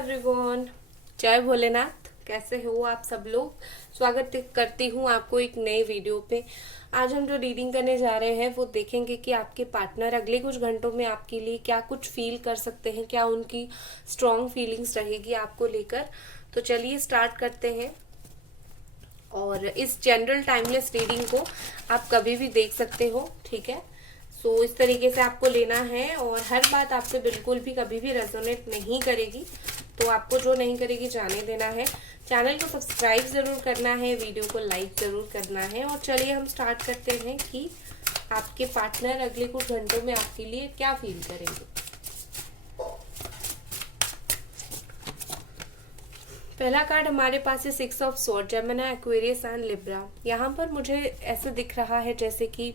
Everyone, जय भोलेनाथ। कैसे हो आप सब लोग। स्वागत करती हूँ आपको एक नए वीडियो पे। आज हम जो रीडिंग करने जा रहे हैं वो देखेंगे कि आपके पार्टनर अगले कुछ घंटों में आपके लिए क्या कुछ फील कर सकते हैं, क्या उनकी स्ट्रॉन्ग फीलिंग्स रहेगी आपको लेकर। तो चलिए स्टार्ट करते हैं। और इस जनरल टाइमलेस रीडिंग को आप कभी भी देख सकते हो, ठीक है। सो इस तरीके से आपको लेना है और हर बात आपसे बिल्कुल भी कभी भी रेजोनेट नहीं करेगी, तो आपको जो नहीं करेगी जाने देना है। चैनल को सब्सक्राइब जरूर करना है, वीडियो को लाइक जरूर करना है। और चलिए हम स्टार्ट करते हैं कि आपके पार्टनर अगले कुछ घंटों में आपके लिए क्या फील करेंगे। पहला कार्ड हमारे पास है 6 of sword, Gemini, Aquarius and Libra. यहाँ पर मुझे ऐसे दिख रहा है जैसे कि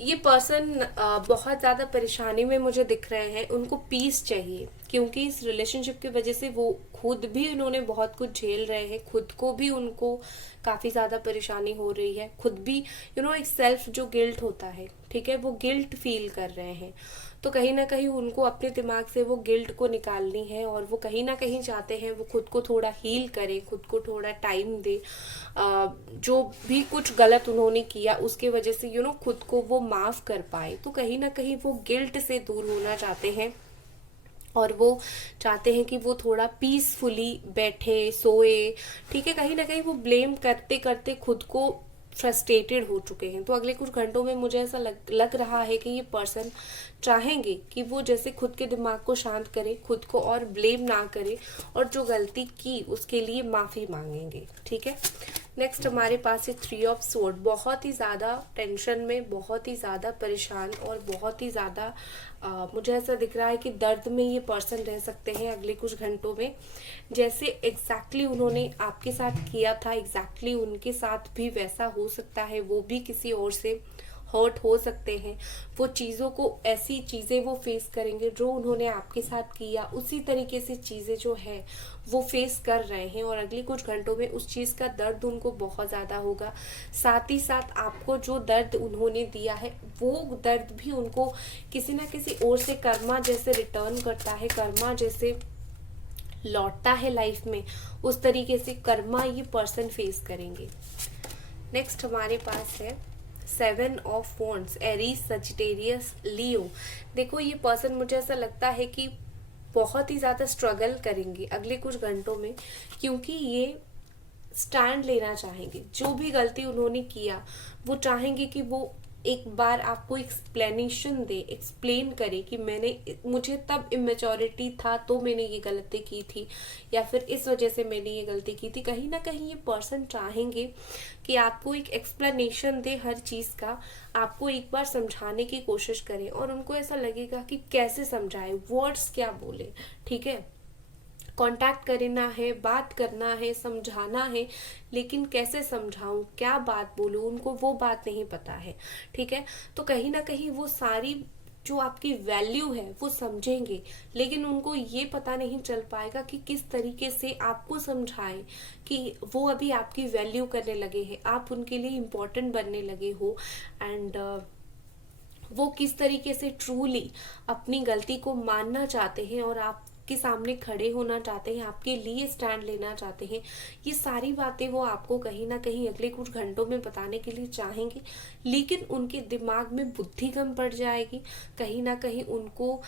ये पर्सन बहुत ज़्यादा परेशानी में मुझे दिख रहे हैं। उनको पीस चाहिए, क्योंकि इस रिलेशनशिप की वजह से वो खुद भी उन्होंने बहुत कुछ झेल रहे हैं। खुद को भी उनको काफ़ी ज़्यादा परेशानी हो रही है। खुद भी एक सेल्फ जो गिल्ट होता है, ठीक है, वो गिल्ट फील कर रहे हैं। तो कहीं ना कहीं उनको अपने दिमाग से वो गिल्ट को निकालनी है और वो कहीं ना कहीं चाहते हैं वो खुद को थोड़ा हील करे, खुद को थोड़ा टाइम दे। जो भी कुछ गलत उन्होंने किया उसके वजह से खुद को वो माफ कर पाए। तो कहीं ना कहीं वो गिल्ट से दूर होना चाहते हैं और वो चाहते हैं कि वो थोड़ा पीसफुली बैठे, सोए, ठीक है। कहीं ना कहीं वो ब्लेम करते करते खुद को फ्रस्ट्रेटेड हो चुके हैं। तो अगले कुछ घंटों में मुझे ऐसा लग रहा है कि ये पर्सन चाहेंगे कि वो जैसे खुद के दिमाग को शांत करे, खुद को और ब्लेम ना करे और जो गलती की उसके लिए माफ़ी मांगेंगे, ठीक है। नेक्स्ट हमारे पास है 3 ऑफ स्वॉर्ड। बहुत ही ज़्यादा टेंशन में, बहुत ही ज़्यादा परेशान और बहुत ही ज़्यादा मुझे ऐसा दिख रहा है कि दर्द में ये पर्सन रह सकते हैं अगले कुछ घंटों में। जैसे एग्जैक्टली उन्होंने आपके साथ किया था, एग्जैक्टली उनके साथ भी वैसा हो सकता है। वो भी किसी और से हर्ट हो सकते हैं। वो चीज़ों को, ऐसी चीज़ें वो फेस करेंगे जो उन्होंने आपके साथ किया, उसी तरीके से चीज़ें जो है वो फेस कर रहे हैं। और अगले कुछ घंटों में उस चीज़ का दर्द उनको बहुत ज़्यादा होगा। साथ ही साथ आपको जो दर्द उन्होंने दिया है वो दर्द भी उनको किसी ना किसी ओर से कर्मा जैसे रिटर्न करता है, कर्मा जैसे लौटता है लाइफ में, उस तरीके से कर्मा ये पर्सन फेस करेंगे। नेक्स्ट हमारे पास है 7 ऑफ वॉन्ड्स, एरीज, सजिटेरियस, लियो। देखो ये पर्सन मुझे ऐसा लगता है कि बहुत ही ज़्यादा स्ट्रगल करेंगे अगले कुछ घंटों में, क्योंकि ये स्टैंड लेना चाहेंगे। जो भी गलती उन्होंने किया वो चाहेंगे कि वो एक बार आपको एक्सप्लेनेशन दे, एक्सप्लेन करे कि मुझे तब इमेच्योरिटी था तो मैंने ये गलती की थी, या फिर इस वजह से मैंने ये गलती की थी। कहीं ना कहीं ये पर्सन चाहेंगे कि आपको एक एक्सप्लेनेशन दे हर चीज़ का, आपको एक बार समझाने की कोशिश करें। और उनको ऐसा लगेगा कि कैसे समझाए, वर्ड्स क्या बोले, ठीक है। कांटेक्ट करना है, बात करना है, समझाना है, लेकिन कैसे समझाऊं, क्या बात बोलूं, उनको वो बात नहीं पता है, ठीक है। तो कहीं ना कहीं वो सारी जो आपकी वैल्यू है वो समझेंगे, लेकिन उनको ये पता नहीं चल पाएगा कि किस तरीके से आपको समझाएं कि वो अभी आपकी वैल्यू करने लगे हैं, आप उनके लिए इम्पोर्टेंट बनने लगे हो। एंड वो किस तरीके से ट्रूली अपनी गलती को मानना चाहते हैं और आपके सामने खड़े होना चाहते हैं, आपके लिए स्टैंड लेना चाहते हैं। ये सारी बातें वो आपको कहीं ना कहीं अगले कुछ घंटों में बताने के लिए चाहेंगे, लेकिन उनके दिमाग में बुद्धि कम पड़ जाएगी। कहीं ना कहीं उनको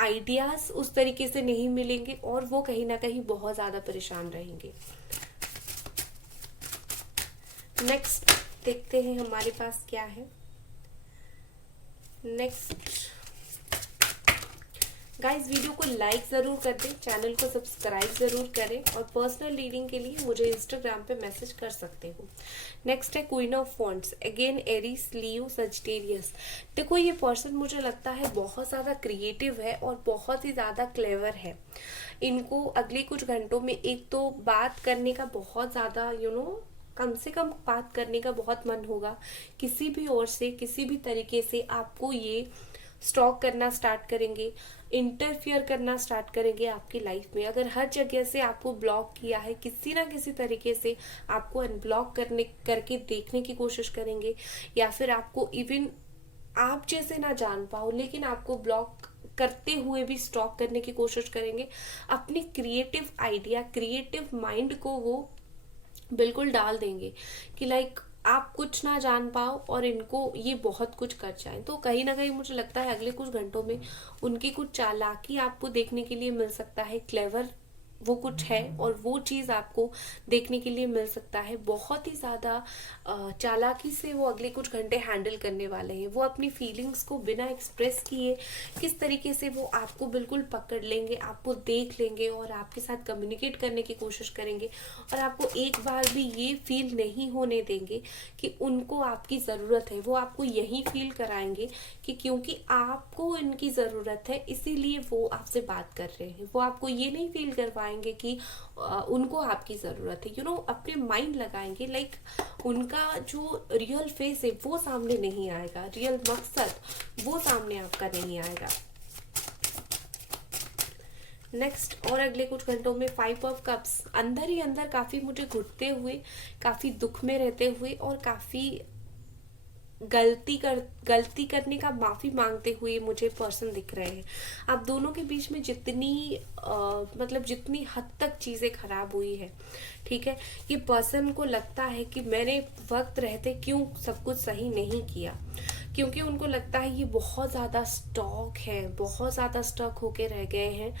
आइडियाज उस तरीके से नहीं मिलेंगे और वो कहीं ना कहीं बहुत ज़्यादा परेशान रहेंगे। नेक्स्ट देखते हैं हमारे पास क्या है। नेक्स्ट गाइस, वीडियो को लाइक ज़रूर कर दें, चैनल को सब्सक्राइब ज़रूर करें और पर्सनल रीडिंग के लिए मुझे इंस्टाग्राम पे मैसेज कर सकते हो। नेक्स्ट है queen of wands, again Aries, Leo, Sagittarius. देखो ये पर्सन मुझे लगता है बहुत ज़्यादा क्रिएटिव है और बहुत ही ज़्यादा क्लेवर है। इनको अगले कुछ घंटों में एक तो बात करने का बहुत ज़्यादा कम से कम बात करने का बहुत मन होगा। किसी भी ओर से, किसी भी तरीके से आपको ये स्टॉक करना स्टार्ट करेंगे, इंटरफियर करना स्टार्ट करेंगे आपकी लाइफ में। अगर हर जगह से आपको ब्लॉक किया है, किसी ना किसी तरीके से आपको अनब्लॉक करके देखने की कोशिश करेंगे, या फिर आपको इवन आप जैसे ना जान पाओ लेकिन आपको ब्लॉक करते हुए भी स्टॉक करने की कोशिश करेंगे। अपनी क्रिएटिव आइडिया, क्रिएटिव माइंड को वो बिल्कुल डाल देंगे कि लाइक आप कुछ ना जान पाओ और इनको ये बहुत कुछ कर जाए। तो कहीं ना कहीं मुझे लगता है अगले कुछ घंटों में उनकी कुछ चालाकी आपको देखने के लिए मिल सकता है, क्लेवर वो कुछ है और वो चीज आपको देखने के लिए मिल सकता है। बहुत ही ज्यादा चालाकी से वो अगले कुछ घंटे हैंडल करने वाले हैं। वो अपनी फीलिंग्स को बिना एक्सप्रेस किए किस तरीके से वो आपको बिल्कुल पकड़ लेंगे, आपको देख लेंगे और आपके साथ कम्युनिकेट करने की कोशिश करेंगे। और आपको एक बार भी ये फील नहीं होने देंगे कि उनको आपकी ज़रूरत है। वो आपको यही फील कराएंगे कि क्योंकि आपको इनकी ज़रूरत है इसीलिए वो आपसे बात कर रहे हैं। वो आपको ये नहीं फील करवाएंगे कि उनको आपकी ज़रूरत है। अपने माइंड लगाएंगे, लाइक उनका जो रियल फेस है वो सामने नहीं आएगा, रियल मकसद वो सामने आपका नहीं आएगा। नेक्स्ट और अगले कुछ घंटों में 5 ऑफ कप्स अंदर ही अंदर काफी मुझे घुटते हुए, काफी दुख में रहते हुए और काफी गलती करने का माफी मांगते हुए मुझे पर्सन दिख रहे हैं। आप दोनों के बीच में मतलब जितनी हद तक चीजें खराब हुई है, ठीक है, ये पर्सन को लगता है कि मैंने वक्त रहते क्यों सब कुछ सही नहीं किया, क्योंकि उनको लगता है ये बहुत ज़्यादा स्टॉक है, बहुत ज़्यादा स्टॉक होके रह गए हैं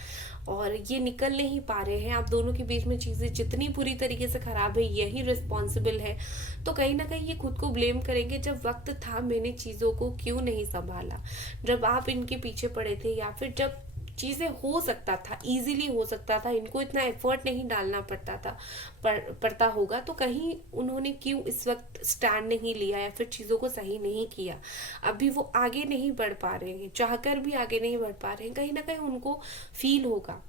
और ये निकल नहीं पा रहे हैं। आप दोनों के बीच में चीज़ें जितनी बुरी तरीके से खराब है यही रिस्पॉन्सिबल है। तो कहीं ना कहीं ये खुद को ब्लेम करेंगे, जब वक्त था मैंने चीज़ों को क्यों नहीं संभाला, जब आप इनके पीछे पड़े थे या फिर जब चीज़ें हो सकता था, इजीली हो सकता था, इनको इतना एफर्ट नहीं डालना पड़ता होगा, तो कहीं उन्होंने क्यों इस वक्त स्टैंड नहीं लिया या फिर चीज़ों को सही नहीं किया। अभी वो आगे नहीं बढ़ पा रहे हैं, चाहकर भी आगे नहीं बढ़ पा रहे हैं। कहीं ना कहीं उनको फील होगा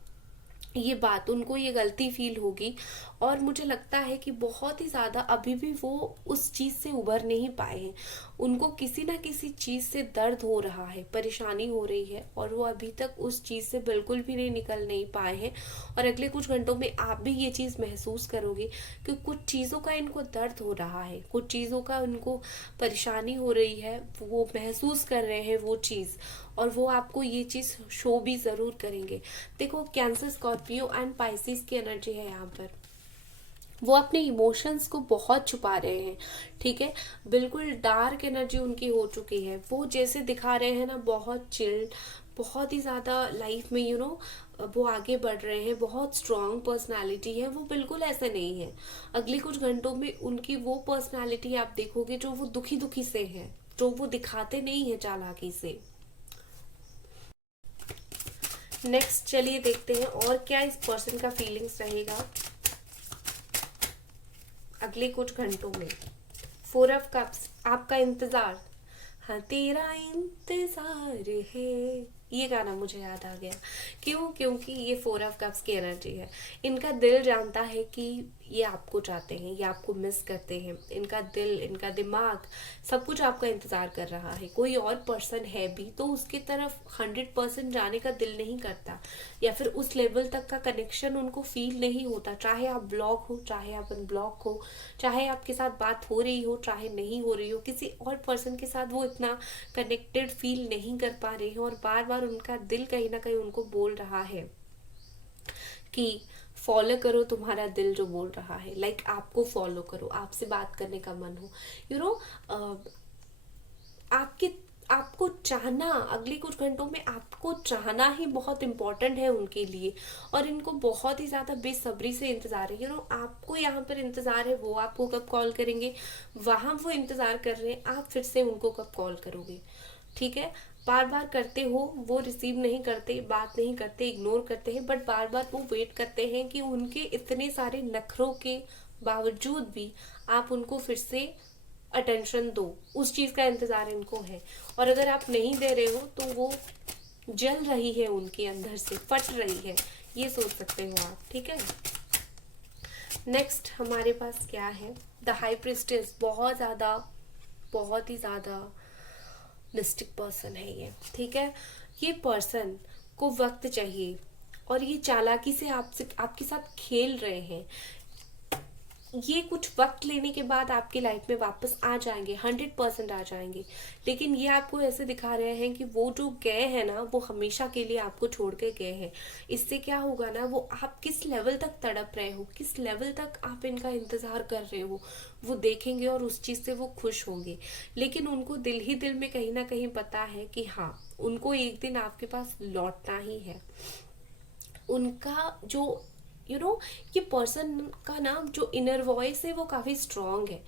ये बात, उनको ये गलती फील होगी और मुझे लगता है कि बहुत ही ज़्यादा अभी भी वो उस चीज़ से उभर नहीं पाए हैं। उनको किसी ना किसी चीज़ से दर्द हो रहा है, परेशानी हो रही है और वो अभी तक उस चीज़ से बिल्कुल भी निकल नहीं पाए हैं। और अगले कुछ घंटों में आप भी ये चीज़ महसूस करोगे कि कुछ चीज़ों का इनको दर्द हो रहा है, कुछ चीज़ों का उनको परेशानी हो रही है, वो महसूस कर रहे हैं वो चीज़, और वो आपको ये चीज़ शो भी ज़रूर करेंगे। देखो, कैंसर, स्कॉर्पियो एंड पाइसिस की एनर्जी है यहाँ पर। वो अपने इमोशंस को बहुत छुपा रहे हैं, ठीक है, बिल्कुल डार्क एनर्जी उनकी हो चुकी है। वो जैसे दिखा रहे हैं ना, बहुत चिल्ड, बहुत ही ज़्यादा लाइफ में वो आगे बढ़ रहे हैं, बहुत स्ट्रॉन्ग पर्सनालिटी है, वो बिल्कुल ऐसा नहीं है। अगले कुछ घंटों में उनकी वो पर्सनालिटी आप देखोगे जो वो दुखी दुखी से है, जो वो दिखाते नहीं है चालाकी से। नेक्स्ट चलिए देखते हैं और क्या इस पर्सन का फीलिंग्स रहेगा अगले कुछ घंटों में। 4 ऑफ कप्स, आपका इंतजार, हाँ तेरा इंतजार है, ये गाना मुझे याद आ गया। क्यों? क्योंकि ये 4 ऑफ कप्स की एनर्जी है। इनका दिल जानता है कि ये आपको चाहते हैं, ये आपको मिस करते हैं। इनका दिल, इनका दिमाग, सब कुछ आपका इंतजार कर रहा है। कोई और पर्सन है भी तो उसकी तरफ 100% जाने का दिल नहीं करता, या फिर उस लेवल तक का कनेक्शन उनको फील नहीं होता। चाहे आप ब्लॉक हो, चाहे आप अनब्लॉक हो, चाहे आपके साथ बात हो रही हो, चाहे नहीं हो रही हो, किसी और पर्सन के साथ वो इतना कनेक्टेड फील नहीं कर पा रहे हैं। और बार बार उनका दिल कहीं ना कहीं उनको बोल रहा है कि फॉलो करो तुम्हारा दिल जो बोल रहा है, लाइक आपको फॉलो करो, आपसे बात करने का मन हो, आपके आपको चाहना, अगले कुछ घंटों में आपको चाहना ही बहुत इंपॉर्टेंट है उनके लिए। और इनको बहुत ही ज्यादा बेसब्री से इंतजार है। आपको यहाँ पर इंतजार है, वो आपको कब कॉल करेंगे, वहां वो इंतजार कर रहे हैं, आप फिर से उनको कब कॉल करोगे, ठीक है। बार बार करते हो, वो रिसीव नहीं करते, बात नहीं करते, इग्नोर करते हैं, बट बार बार वो वेट करते हैं कि उनके इतने सारे नखरों के बावजूद भी आप उनको फिर से अटेंशन दो, उस चीज का इंतजार इनको है। और अगर आप नहीं दे रहे हो तो वो जल रही है, उनके अंदर से फट रही है, ये सोच सकते हो आप, ठीक है। नेक्स्ट हमारे पास क्या है, द हाई प्रिस्टेस। बहुत ही ज्यादा मिस्टिक पर्सन है ये, ठीक है। ये पर्सन को वक्त चाहिए और ये चालाकी से आपके साथ खेल रहे हैं। ये कुछ वक्त लेने के बाद आपकी लाइफ में वापस आ जाएंगे, 100% आ जाएंगे। लेकिन ये आपको ऐसे दिखा रहे हैं कि वो जो गए हैं ना, वो हमेशा के लिए आपको छोड़ के गए हैं। इससे क्या होगा ना, वो आप किस लेवल तक तड़प रहे हो, किस लेवल तक आप इनका इंतजार कर रहे हो, वो देखेंगे और उस चीज से वो खुश होंगे। लेकिन उनको दिल ही दिल में कहीं ना कहीं पता है कि हाँ, उनको एक दिन आपके पास लौटना ही है। उनका जो ये पर्सन का ना जो इनर वॉइस है वो काफी स्ट्रांग है।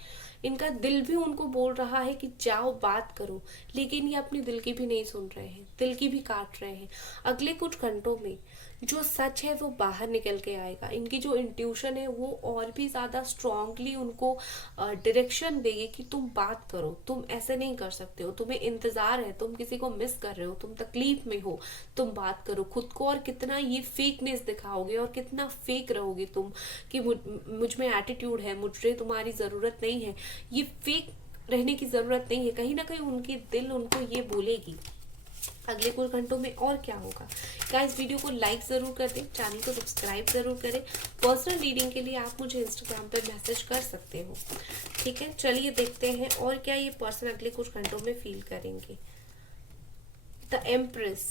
इनका दिल भी उनको बोल रहा है कि जाओ बात करो, लेकिन ये अपने दिल की भी नहीं सुन रहे हैं, दिल की भी काट रहे हैं। अगले कुछ घंटों में जो सच है वो बाहर निकल के आएगा। इनकी जो इंट्यूशन है वो और भी ज्यादा स्ट्रांगली उनको डायरेक्शन देगी कि तुम बात करो, तुम ऐसे नहीं कर सकते हो, तुम्हें इंतजार है, तुम किसी को मिस कर रहे हो, तुम तकलीफ में हो, तुम बात करो खुद को। और कितना ये फेकनेस दिखाओगे और कितना फेक रहोगे तुम कि मुझ में एटीट्यूड है, मुझे तुम्हारी जरूरत नहीं है। ये फेक रहने की जरूरत नहीं है। कहीं ना कहीं उनकी दिल उनको ये बोलेगी। अगले कुछ घंटों में और क्या होगा। गाइस, वीडियो को लाइक जरूर कर दें, चैनल को सब्सक्राइब जरूर करें। पर्सनल रीडिंग के लिए आप मुझे इंस्टाग्राम पर मैसेज कर सकते हो। ठीक है, चलिए देखते हैं और क्या ये पर्सन अगले कुछ घंटों में फील करेंगे। The empress,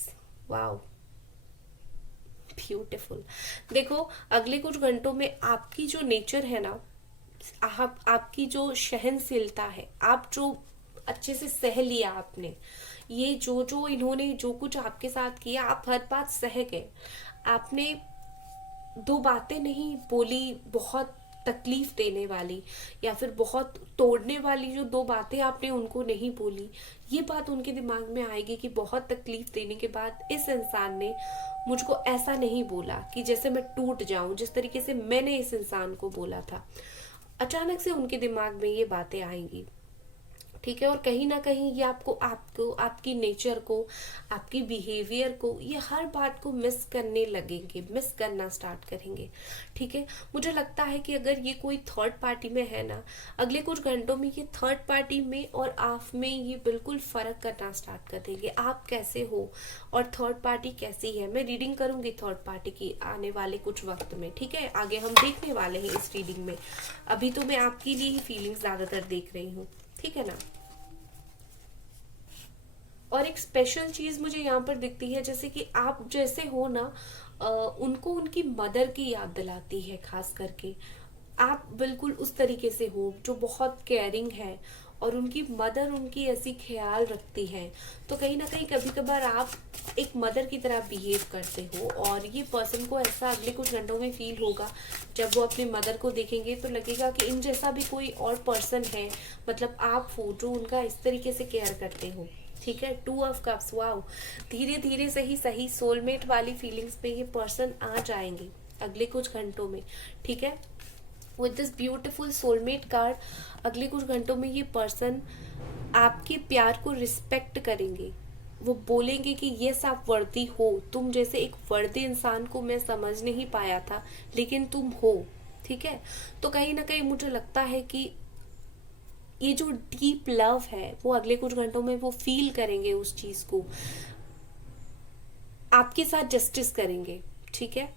wow, beautiful. देखो, अगले कुछ घंटों में आपकी जो नेचर है ना, आपकी जो सहनशीलता है, आप जो अच्छे से सह लिया आपने, ये जो जो इन्होंने जो कुछ आपके साथ किया, आप हर बात सह गए। आपने दो बातें नहीं बोली बहुत तकलीफ देने वाली या फिर बहुत तोड़ने वाली, जो दो बातें आपने उनको नहीं बोली, ये बात उनके दिमाग में आएगी कि बहुत तकलीफ देने के बाद इस इंसान ने मुझको ऐसा नहीं बोला कि जैसे मैं टूट जाऊं, जिस तरीके से मैंने इस इंसान को बोला था। अचानक से उनके दिमाग में ये बातें आएंगी। ठीक है, और कहीं ना कहीं ये आपको आपको आपकी नेचर को, आपकी बिहेवियर को, ये हर बात को मिस करने लगेंगे, मिस करना स्टार्ट करेंगे। ठीक है, मुझे लगता है कि अगर ये कोई थर्ड पार्टी में है ना, अगले कुछ घंटों में ये थर्ड पार्टी में और आप में ये बिल्कुल फर्क करना स्टार्ट कर देंगे। आप कैसे हो और थर्ड पार्टी कैसी है, मैं रीडिंग करूंगी थर्ड पार्टी की आने वाले कुछ वक्त में। ठीक है, आगे हम देखने वाले हैं इस रीडिंग में। अभी तो मैं आपके लिए ही फीलिंग्स ज्यादातर देख रही हूँ, ठीक है ना। और एक स्पेशल चीज मुझे यहाँ पर दिखती है, जैसे कि आप जैसे हो ना, उनको उनकी मदर की याद दिलाती है। खास करके आप बिल्कुल उस तरीके से हो जो बहुत केयरिंग है और उनकी मदर उनकी ऐसी ख्याल रखती है। तो कहीं ना कहीं कभी कभार आप एक मदर की तरह बिहेव करते हो और ये पर्सन को ऐसा अगले कुछ घंटों में फील होगा। जब वो अपनी मदर को देखेंगे तो लगेगा कि इन जैसा भी कोई और पर्सन है, मतलब आप हो जो उनका इस तरीके से केयर करते हो। ठीक है, 2 ऑफ कप्स, वाओ। धीरे धीरे सही सही सोलमेट वाली फीलिंग्स में ये पर्सन आ जाएंगे अगले कुछ घंटों में। ठीक है, with this beautiful soulmate card, अगले कुछ घंटों में ये पर्सन आपके प्यार को रिस्पेक्ट करेंगे। वो बोलेंगे कि यस, आप वर्दी हो, तुम जैसे एक वर्दी इंसान को मैं समझ नहीं पाया था, लेकिन तुम हो। ठीक है, तो कहीं ना कहीं मुझे लगता है कि ये जो डीप लव है वो अगले कुछ घंटों में वो फील करेंगे, उस चीज को आपके साथ जस्टिस करेंगे। ठीक है,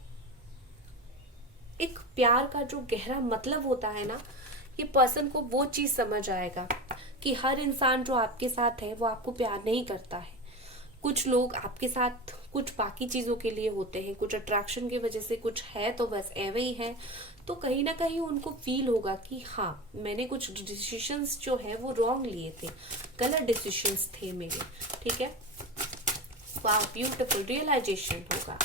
एक प्यार का जो गहरा मतलब होता है ना, ये पर्सन को वो चीज समझ आएगा कि हर इंसान जो आपके साथ है वो आपको प्यार नहीं करता है। कुछ लोग आपके साथ कुछ बाकी चीजों के लिए होते हैं, कुछ अट्रैक्शन की वजह से, कुछ है तो बस एवे ही है। तो कहीं ना कहीं उनको फील होगा कि हाँ, मैंने कुछ डिसीशंस जो है वो रॉन्ग लिए थे, गलत डिसीशंस थे मेरे। ठीक है, वाह, ब्यूटीफुल रियलाइजेशन होगा।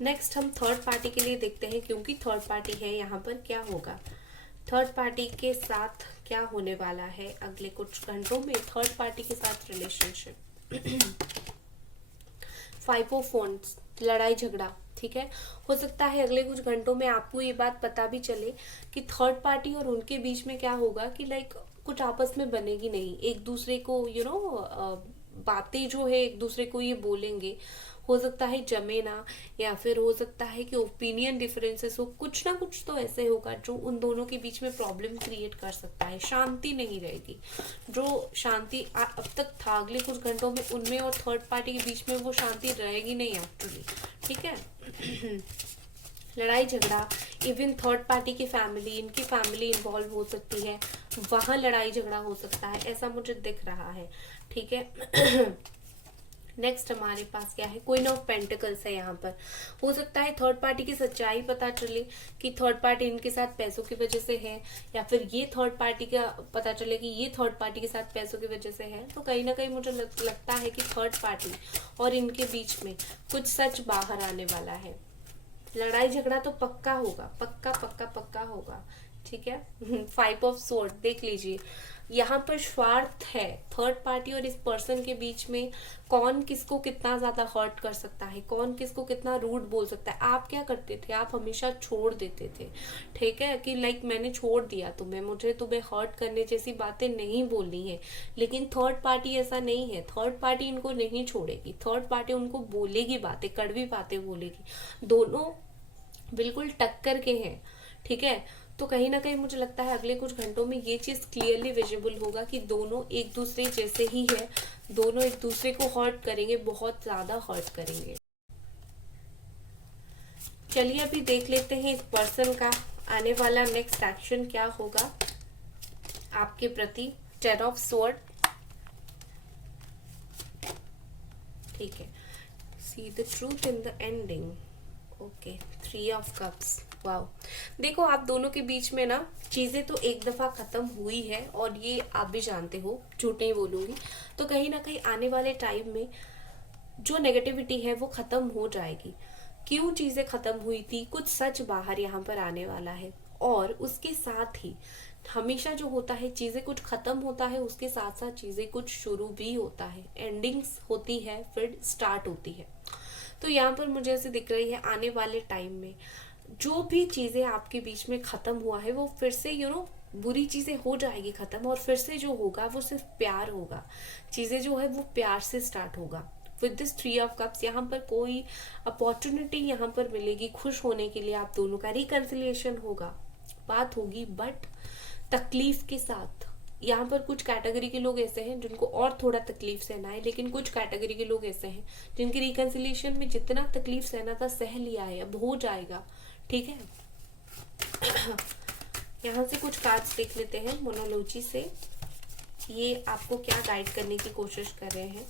नेक्स्ट हम थर्ड पार्टी के लिए देखते हैं, क्योंकि थर्ड पार्टी है यहाँ पर। क्या होगा थर्ड पार्टी के साथ, क्या होने वाला है अगले कुछ घंटों में थर्ड पार्टी के साथ रिलेशनशिप। 5 ऑफ wands, लड़ाई झगड़ा। ठीक है, हो सकता है अगले कुछ घंटों में आपको ये बात पता भी चले कि थर्ड पार्टी और उनके बीच में क्या होगा कि लाइक कुछ आपस में बनेगी नहीं, एक दूसरे को बातें जो है एक दूसरे को ये बोलेंगे। हो सकता है जमे ना, या फिर हो सकता है कि ओपिनियन डिफरेंसेस हो, कुछ ना कुछ तो ऐसे होगा जो उन दोनों के बीच में प्रॉब्लम क्रिएट कर सकता है। शांति नहीं रहेगी, जो शांति अब तक था अगले कुछ घंटों में उनमें और थर्ड पार्टी के बीच में, वो शांति रहेगी नहीं एक्चुअली। ठीक है, लड़ाई झगड़ा, इवन थर्ड पार्टी की फैमिली, इनकी फैमिली इन्वॉल्व हो सकती है, वहां लड़ाई झगड़ा हो सकता है, ऐसा मुझे दिख रहा है। ठीक है। नेक्स्ट हमारे पास क्या है, क्वीन ऑफ पेंटिकल्स है। यहाँ पर हो सकता है थर्ड पार्टी की सच्चाई पता चले कि थर्ड पार्टी इनके साथ पैसों की वजह से है, या फिर ये थर्ड पार्टी का पता चले कि ये थर्ड पार्टी के साथ पैसों की वजह से है। तो कहीं ना कहीं मुझे लगता है कि थर्ड पार्टी और इनके बीच में कुछ सच बाहर आने वाला है। लड़ाई झगड़ा तो पक्का होगा, पक्का पक्का पक्का होगा। ठीक है। 5 ऑफ स्वॉर्ड देख लीजिए, यहाँ पर स्वार्थ है थर्ड पार्टी और इस पर्सन के बीच में। कौन किसको कितना ज्यादा हर्ट कर सकता है, कौन किसको कितना रूड बोल सकता है। आप क्या करते थे, आप हमेशा छोड़ देते थे। ठीक है, कि लाइक मैंने छोड़ दिया तुम्हें, मुझे तुम्हें हर्ट करने जैसी बातें नहीं बोलनी है। लेकिन थर्ड पार्टी ऐसा नहीं है, थर्ड पार्टी इनको नहीं छोड़ेगी, थर्ड पार्टी उनको बोलेगी बातें, कड़वी बातें बोलेगी। दोनों बिल्कुल टक्कर के हैं। ठीक है, तो कहीं ना कहीं मुझे लगता है अगले कुछ घंटों में ये चीज क्लियरली विजिबल होगा कि दोनों एक दूसरे जैसे ही है, दोनों एक दूसरे को हर्ट करेंगे, बहुत ज्यादा हर्ट करेंगे। चलिए अभी देख लेते हैं इस पर्सन का आने वाला नेक्स्ट एक्शन क्या होगा आपके प्रति। 10 ऑफ स्वॉर्ड, ठीक है, see the truth in the ending. Okay, 3 of cups. Wow, देखो आप दोनों के बीच में ना चीजें तो एक दफा खत्म हुई है, और ये आप भी जानते हो, झूठ नहीं बोलूंगी। तो कहीं ना कहीं आने वाले टाइम में जो नेगेटिविटी है वो खत्म हो जाएगी। क्यों चीजें खत्म हुई थी, कुछ सच बाहर यहाँ पर आने वाला है। और उसके साथ ही हमेशा जो होता है, चीजें कुछ खत्म होता है, उसके साथ साथ चीजें कुछ शुरू भी होता है। एंडिंग्स होती है फिर स्टार्ट होती है। तो यहाँ पर मुझे ऐसे दिख रही है आने वाले टाइम में जो भी चीजें आपके बीच में खत्म हुआ है वो फिर से बुरी चीजें हो जाएगी खत्म, और फिर से जो होगा वो सिर्फ प्यार होगा। चीजें जो है वो प्यार से स्टार्ट होगा। विद दिस 3 ऑफ कप्स यहाँ पर कोई अपॉर्चुनिटी यहाँ पर मिलेगी खुश होने के लिए, आप दोनों का रिकंसिलिएशन होगा, बात होगी, बट तकलीफ के साथ। यहाँ पर कुछ कैटेगरी के लोग ऐसे हैं जिनको और थोड़ा तकलीफ सहना है, लेकिन कुछ कैटेगरी के लोग ऐसे हैं जिनकी रिकंसिलिएशन में जितना तकलीफ सहना था सह लिया है, अब हो जाएगा। ठीक है। यहाँ से कुछ कार्ड्स देख लेते हैं मोनोलॉजी से, ये आपको क्या गाइड करने की कोशिश कर रहे हैं।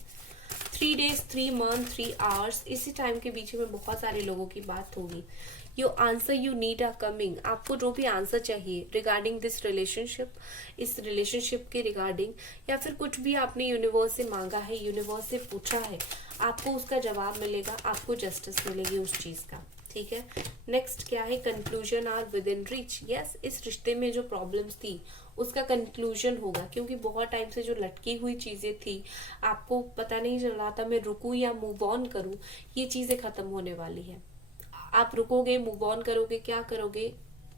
3 days 3 months 3 hours, इसी टाइम के बीच में बहुत सारे लोगों की बात होगी। Your answer you need are coming, आपको जो भी आंसर चाहिए रिगार्डिंग दिस रिलेशनशिप, इस रिलेशनशिप के रिगार्डिंग, या फिर कुछ भी आपने यूनिवर्स से मांगा है, यूनिवर्स से पूछा है, आपको उसका जवाब मिलेगा, आपको जस्टिस मिलेगी उस चीज का। ठीक है। नेक्स्ट क्या है, conclusion are within reach. Yes, इस रिश्ते में जो प्रॉब्लम्स थी उसका कंक्लूजन होगा, क्योंकि बहुत टाइम से जो लटकी हुई चीजें थी, आपको पता नहीं चल रहा था मैं रुकूं या मूव ऑन करूं, ये चीजें खत्म होने वाली है। आप रुकोगे, मूव ऑन करोगे, क्या करोगे,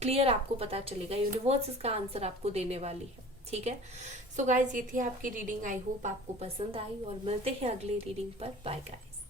क्लियर आपको पता चलेगा। यूनिवर्स इसका आंसर आपको देने वाली है। ठीक है। सो गाइज, ये थी आपकी रीडिंग। आई होप आपको पसंद आई, और मिलते हैं अगली रीडिंग पर। Bye guys.